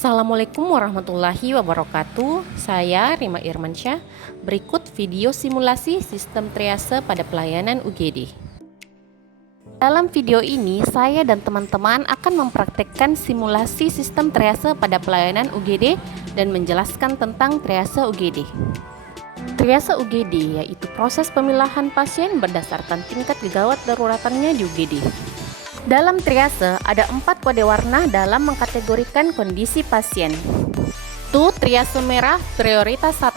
Assalamualaikum warahmatullahi wabarakatuh. Saya Rima Irmansyah. Berikut video simulasi sistem triase pada pelayanan UGD. Dalam video ini, saya dan teman-teman akan mempraktekkan simulasi sistem triase pada pelayanan UGD dan menjelaskan tentang triase UGD. Triase UGD yaitu proses pemilahan pasien berdasarkan tingkat gegawat daruratannya di UGD. Dalam triase ada 4 kode warna dalam mengkategorikan kondisi pasien. Itu triase merah prioritas 1.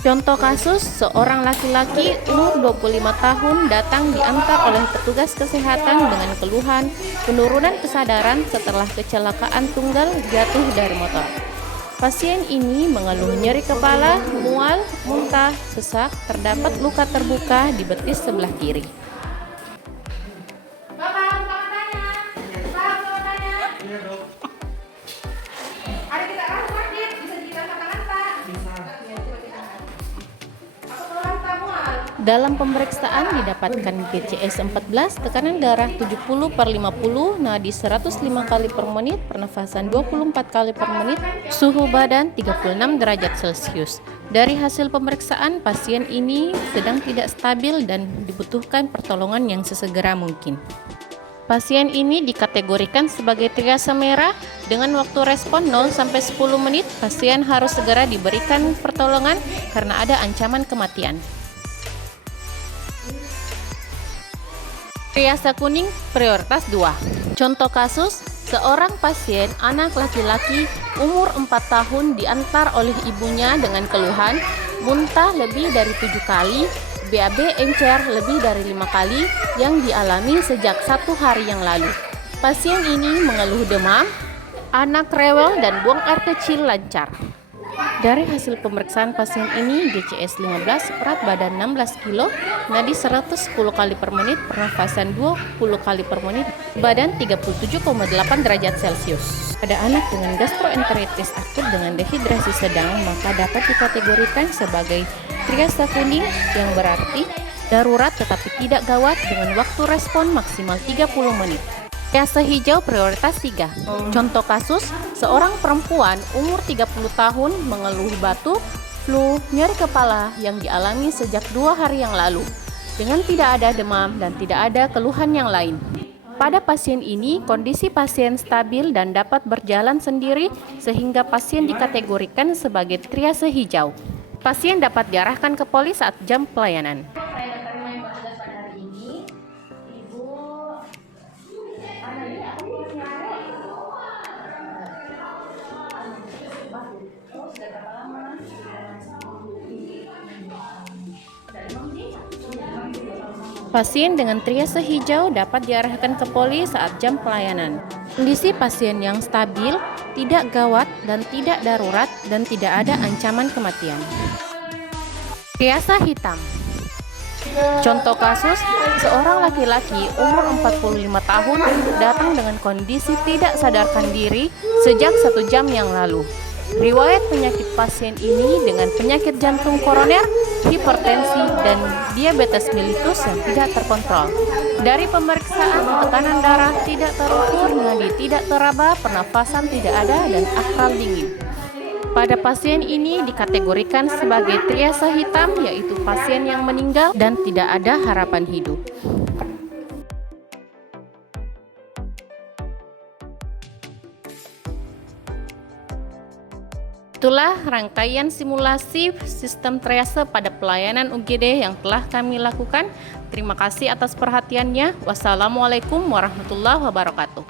Contoh kasus, seorang laki-laki umur 25 tahun datang diantar oleh petugas kesehatan dengan keluhan penurunan kesadaran setelah kecelakaan tunggal jatuh dari motor. Pasien ini mengeluh nyeri kepala, mual, muntah, sesak, terdapat luka terbuka di betis sebelah kiri. Dalam pemeriksaan didapatkan BCS 14, tekanan darah 70/50, nadi 105 kali per menit, pernafasan 24 kali per menit, suhu badan 36 derajat Celcius. Dari hasil pemeriksaan, pasien ini sedang tidak stabil dan dibutuhkan pertolongan yang sesegera mungkin. Pasien ini dikategorikan sebagai triase merah dengan waktu respon 0-10 menit. Pasien harus segera diberikan pertolongan karena ada ancaman kematian. Triase kuning prioritas 2. Contoh kasus, seorang pasien anak laki-laki umur 4 tahun diantar oleh ibunya dengan keluhan muntah lebih dari 7 kali, BAB encer lebih dari 5 kali yang dialami sejak 1 hari yang lalu. Pasien ini mengeluh demam, anak rewel dan buang air kecil lancar. Dari hasil pemeriksaan pasien ini GCS 15, berat badan 16 kg, nadi 110 kali per menit, pernafasan 20 kali per menit, badan 37,8 derajat Celcius. Pada anak dengan gastroenteritis akut dengan dehidrasi sedang, maka dapat dikategorikan sebagai triase kuning yang berarti darurat tetapi tidak gawat dengan waktu respon maksimal 30 menit. Triase hijau prioritas 3. Contoh kasus, seorang perempuan umur 30 tahun mengeluh batuk, flu, nyeri kepala yang dialami sejak 2 hari yang lalu dengan tidak ada demam dan tidak ada keluhan yang lain. Pada pasien ini, kondisi pasien stabil dan dapat berjalan sendiri sehingga pasien dikategorikan sebagai triase hijau. Pasien dapat diarahkan ke poli saat jam pelayanan. Pasien dengan triase hijau dapat diarahkan ke poli saat jam pelayanan. Kondisi pasien yang stabil, tidak gawat dan tidak darurat dan tidak ada ancaman kematian. Triase hitam. Contoh kasus, seorang laki-laki umur 45 tahun datang dengan kondisi tidak sadarkan diri sejak 1 jam yang lalu. Riwayat penyakit pasien ini dengan penyakit jantung koroner, hipertensi, dan diabetes mellitus yang tidak terkontrol. Dari pemeriksaan, tekanan darah tidak terukur, nadi tidak teraba, pernafasan tidak ada, dan akral dingin. Pada pasien ini dikategorikan sebagai triase hitam, yaitu pasien yang meninggal dan tidak ada harapan hidup. Itulah rangkaian simulasi sistem triase pada pelayanan UGD yang telah kami lakukan. Terima kasih atas perhatiannya. Wassalamualaikum warahmatullahi wabarakatuh.